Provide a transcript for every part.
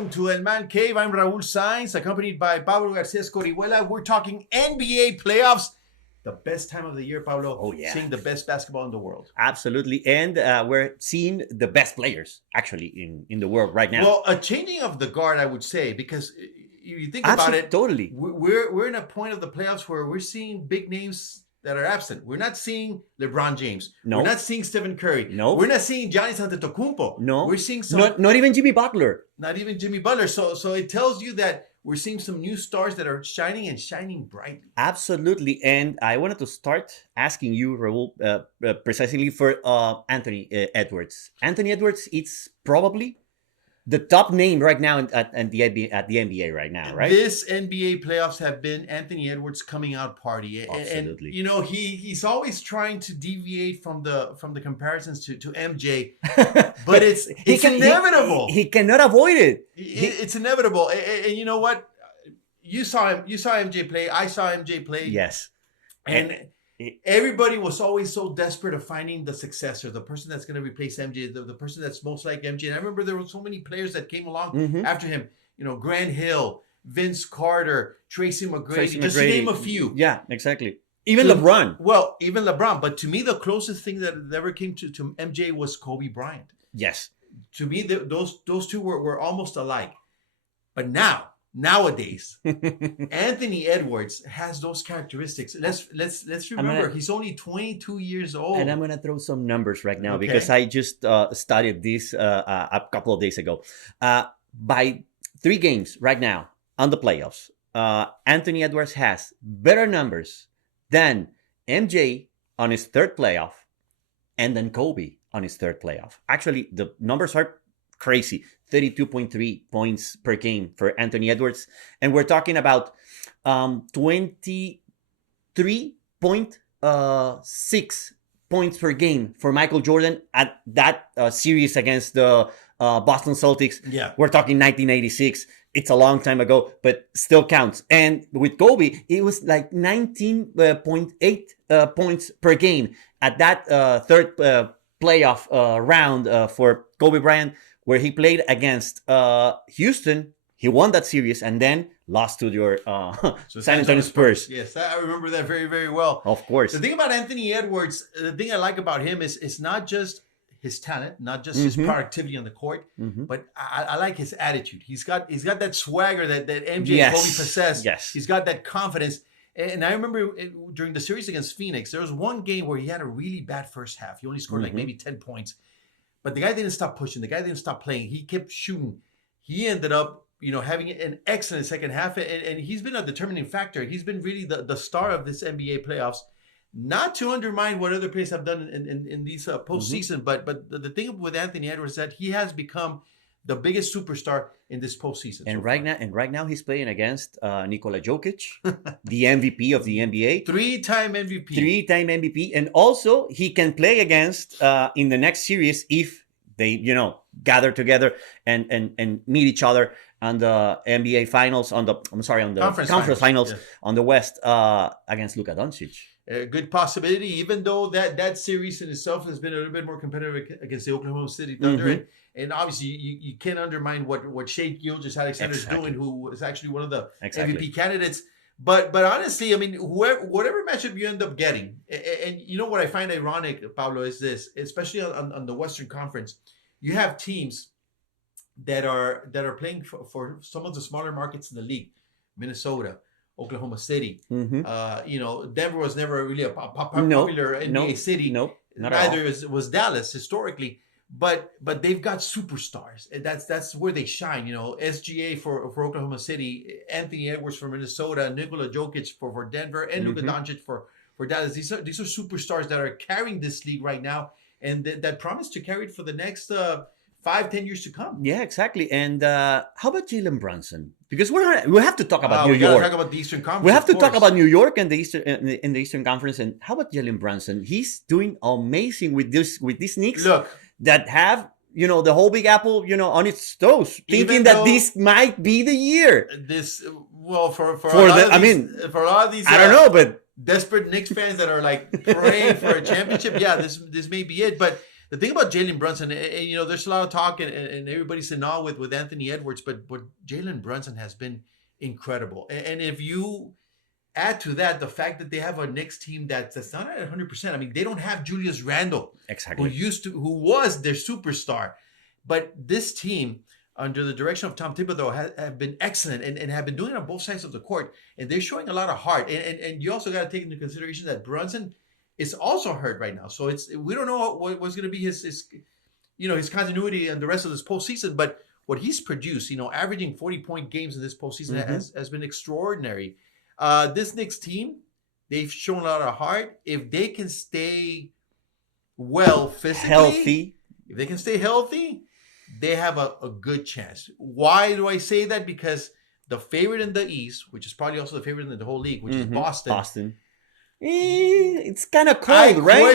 welcome to El Mancave. I'm Raúl Sáenz, accompanied by Pablo, García, Escorihuela. We're talking NBA playoffs. The best time of the year, Pablo. Oh, yeah. Seeing the best basketball in the world. Absolutely. And we're seeing the best players, actually, in the world right now. Well, a changing of the guard, I would say, because you think about it. Totally. We're in a point of the playoffs where we're seeing big names that are absent. We're not seeing LeBron James. No. We're not seeing Stephen Curry. No. We're not seeing Giannis Antetokounmpo. No. We're seeing some... Not even Jimmy Butler. Not even Jimmy Butler. So it tells you that we're seeing some new stars that are shining and shining brightly. Absolutely. And I wanted to start asking you, Raúl, precisely for Anthony Edwards. Anthony Edwards, it's probably the top name right now at the NBA right now, right? This NBA playoffs have been Anthony Edwards' coming out party. Absolutely. And you know, he's always trying to deviate from the comparisons to MJ, but it's inevitable. He cannot avoid it. It's inevitable. And you know what? You saw MJ play. I saw MJ play. Yes. And everybody was always so desperate of finding the successor, the person that's going to replace MJ, the person that's most like MJ. And I remember there were so many players that came along after him. You know, Grant Hill, Vince Carter, Tracy McGrady, just to name a few. Yeah, exactly. Even LeBron. Well, even LeBron. But to me, the closest thing that ever came to MJ was Kobe Bryant. Yes. To me, those two were almost alike. But nowadays, Anthony Edwards has those characteristics. Let's remember, he's only 22 years old. And I'm going to throw some numbers right now because I just studied this a couple of days ago. By 3 games right now on the playoffs, Anthony Edwards has better numbers than MJ on his 3rd playoff and then Kobe on his 3rd playoff. Actually, the numbers are crazy. 32.3 points per game for Anthony Edwards. And we're talking about 23.6 points per game for Michael Jordan at that series against the Boston Celtics. Yeah. We're talking 1986. It's a long time ago, but still counts. And with Kobe, it was like 19.8 points per game at that 3rd playoff round for Kobe Bryant, where he played against Houston. He won that series and then lost to your San Antonio Spurs. Yes, I remember that very, very well. Of course. The thing about Anthony Edwards, the thing I like about him is it's not just his talent, not just his productivity on the court, but I like his attitude. He's got that swagger that MJ and Kobe possessed. Yes. He's got that confidence. And I remember during the series against Phoenix, there was one game where he had a really bad first half. He only scored like maybe 10 points. But the guy didn't stop pushing. The guy didn't stop playing. He kept shooting. He ended up, having an excellent second half. And he's been a determining factor. He's been really the star of this NBA playoffs. Not to undermine what other players have done in these postseason, but the thing with Anthony Edwards is that he has become the biggest superstar in this postseason. And right now he's playing against Nikola Jokic, the MVP of the NBA. 3-time MVP. And also he can play against in the next series if they, gather together and meet each other on the NBA finals on the conference finals on the West against Luka Doncic. A good possibility, even though that series in itself has been a little bit more competitive against the Oklahoma City Thunder. And obviously, you can't undermine what Shai Gilgeous-Alexander is doing, who is actually one of the MVP candidates. But honestly, I mean, whatever matchup you end up getting, and you know what I find ironic, Pablo, is this, especially on the Western Conference, you have teams that are playing for some of the smaller markets in the league, Minnesota, Oklahoma City. Denver was never really a popular NBA city. Nope, not Neither was Dallas historically. But they've got superstars, and that's where they shine. SGA for Oklahoma City, Anthony Edwards for Minnesota, Nikola Jokic for Denver, and Luka Doncic for Dallas. These are superstars that are carrying this league right now, and that promise to carry it for the next 5-10 years to come. Yeah, exactly. And how about Jalen Brunson? Because we have to talk about New York. We got to talk about the Eastern Conference. We have to talk about New York and the Eastern Conference. And how about Jalen Brunson? He's doing amazing with these Knicks. Look. That have, the whole Big Apple, on its toes, thinking that this might be the year. For a lot of these, I don't know, but desperate Knicks fans that are like praying for a championship, this may be it. But the thing about Jalen Brunson, and there's a lot of talk, and everybody's in awe with Anthony Edwards, but Jalen Brunson has been incredible. And if you add to that the fact that they have a Knicks team that's not at 100%. I mean, they don't have Julius Randle, exactly, who was their superstar. But this team, under the direction of Tom Thibodeau, have been excellent and have been doing it on both sides of the court. And they're showing a lot of heart. And you also got to take into consideration that Brunson is also hurt right now. So we don't know what's going to be his continuity and the rest of this postseason. But what he's produced, averaging 40-point games in this postseason has been extraordinary. This Knicks team, they've shown a lot of heart. If they can stay well physically, if they can stay healthy, they have a good chance. Why do I say that? Because the favorite in the East, which is probably also the favorite in the whole league, which is Boston. It's kind of cold, right? I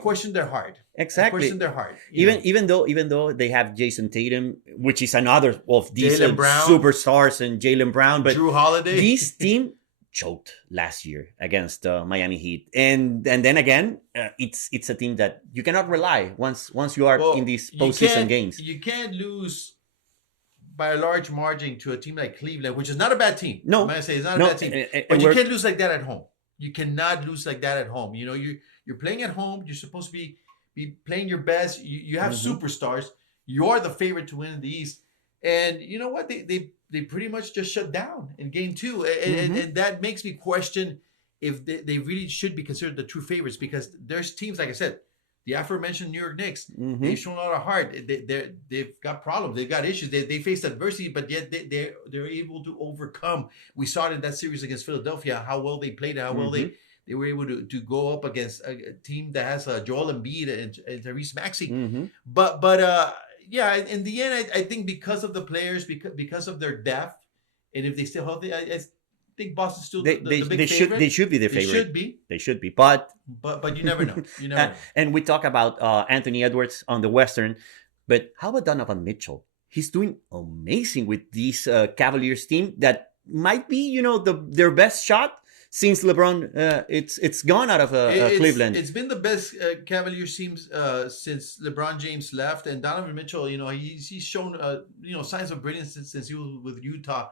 question their heart. Exactly. I question their heart. Even though they have Jason Tatum, which is another of these superstars, and Jaylen Brown, but Drew Holiday. This team choked last year against Miami Heat, and then again, it's a team that you cannot rely once you are in these postseason games. You can't lose by a large margin to a team like Cleveland, which is not a bad team. No, I'm gonna say it's not a bad team, but you can't lose like that at home. You cannot lose like that at home. You're playing at home. You're supposed to be playing your best. You have superstars. You're the favorite to win in the East, and you know what? They pretty much just shut down in Game 2, and that makes me question if they really should be considered the true favorites, because there's teams, like I said, the aforementioned New York Knicks, they've shown a lot of heart. They've got problems. They've got issues. They faced adversity, but yet they're able to overcome. We saw it in that series against Philadelphia, how well they played, how well they were able to go up against a team that has Joel Embiid and Tyrese Maxey. But yeah, in the end, I think because of the players, because of their depth, and if they still healthy, I think Boston's still the big favorite. They should be the favorite. They should be. But you never know. You never know. And we talk about Anthony Edwards on the Western, but how about Donovan Mitchell? He's doing amazing with this Cavaliers team that might be, their best shot since LeBron it's gone out of Cleveland. It's been the best Cavaliers team since LeBron James left, and Donovan Mitchell, he's shown signs of brilliance since he was with Utah.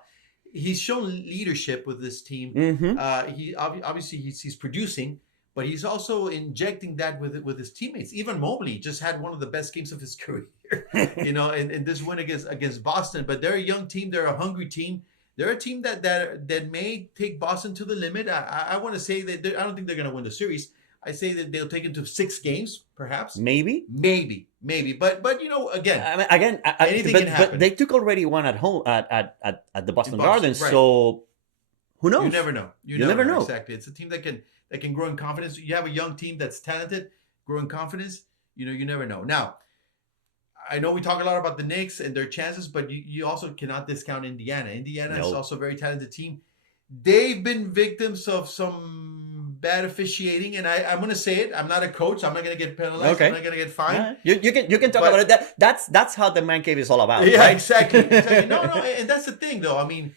He's shown leadership with this team. He obviously he's producing, but he's also injecting that with his teammates. Even Mobley just had one of the best games of his career, in this win against Boston. But they're a young team. They're a hungry team. They're a team that may take Boston to the limit. I want to say that I don't think they're going to win the series. I say that they'll take it to 6 games, perhaps. Maybe. But again, anything can happen. But they took already one at home at the Boston Gardens. Right. So who knows? You never know. You never know. Exactly. It's a team that can grow in confidence. You have a young team that's talented, grow in confidence. You never know. Now, I know we talk a lot about the Knicks and their chances, but you also cannot discount Indiana. Indiana is also a very talented team. They've been victims of some bad officiating, and I'm going to say it. I'm not a coach. I'm not going to get penalized. Okay. I'm not going to get fined. Yeah. You can talk about it. That's how the Mancave is all about. Yeah, right? exactly. No, and that's the thing, though. I mean,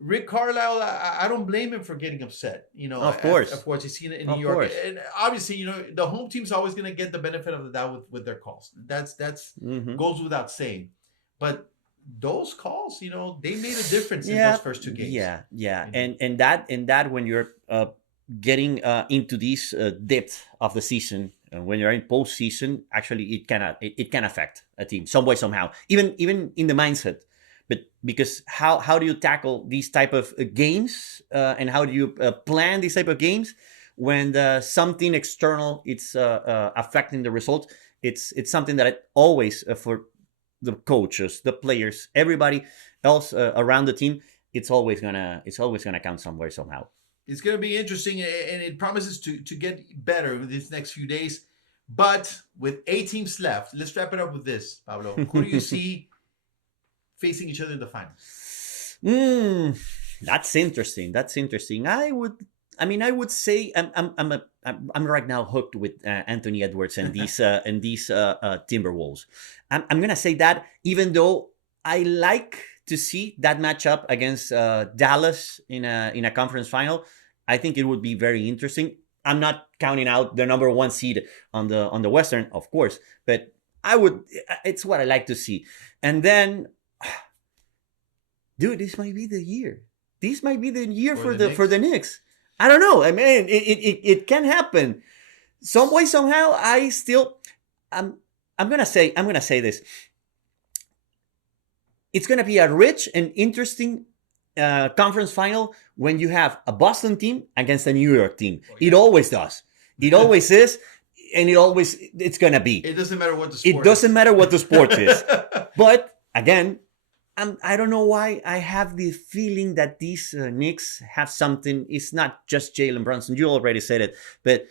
Rick Carlisle, I don't blame him for getting upset. Of course. Of course, he's seen it in New York, and obviously, the home team's always going to get the benefit of the doubt with their calls. That's goes without saying. But those calls, they made a difference in those first 2 games. Yeah. And that when you're getting into this depth of the season, and when you're in postseason, actually it can affect a team some way somehow, even in the mindset. But because how do you tackle these type of games, and how do you plan these type of games when something external it's affecting the result? It's something that I always for the coaches, the players, everybody else around the team, it's always gonna count somewhere somehow. It's gonna be interesting, and it promises to get better with these next few days. But with 8 teams left, let's wrap it up with this, Pablo. Who do you see facing each other in the finals? That's interesting. I would say I'm right now hooked with Anthony Edwards and these Timberwolves. I'm gonna say that, even though I like to see that matchup against Dallas in a conference final, I think it would be very interesting. I'm not counting out the number one seed on the Western, of course, but it's what I like to see. And then, dude, this might be the year. This might be the year for the Knicks. I don't know. I mean, it can happen. Some way, somehow, I'm gonna say this. It's gonna be a rich and interesting conference final when you have a Boston team against a New York team. Oh, yeah. It always does. It always is, and it's gonna be. It doesn't matter what the sport. It doesn't matter what the sport is. But again, I don't know why I have the feeling that these Knicks have something. It's not just Jalen Brunson. You already said it, but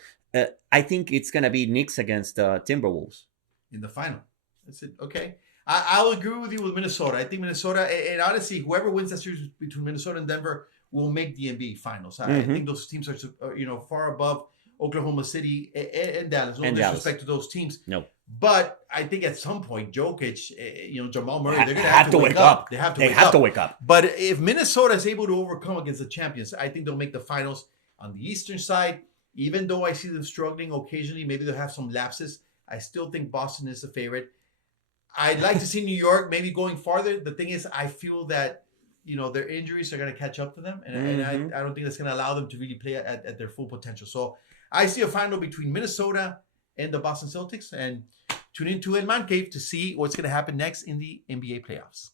I think it's gonna be Knicks against Timberwolves in the final. That's it. Okay. I'll agree with you with Minnesota. I think Minnesota, and honestly, whoever wins that series between Minnesota and Denver will make the NBA Finals. I think those teams are, far above Oklahoma City and Dallas. No disrespect to those teams. No. But I think at some point, Jokic, Jamal Murray, they're going to have to wake up. They have to wake up. But if Minnesota is able to overcome against the champions, I think they'll make the finals. On the Eastern side, even though I see them struggling occasionally, maybe they'll have some lapses, I still think Boston is the favorite. I'd like to see New York maybe going farther. The thing is, I feel that, their injuries are going to catch up to them. And I don't think that's going to allow them to really play at their full potential. So I see a final between Minnesota and the Boston Celtics. And tune into El Mancave to see what's going to happen next in the NBA playoffs.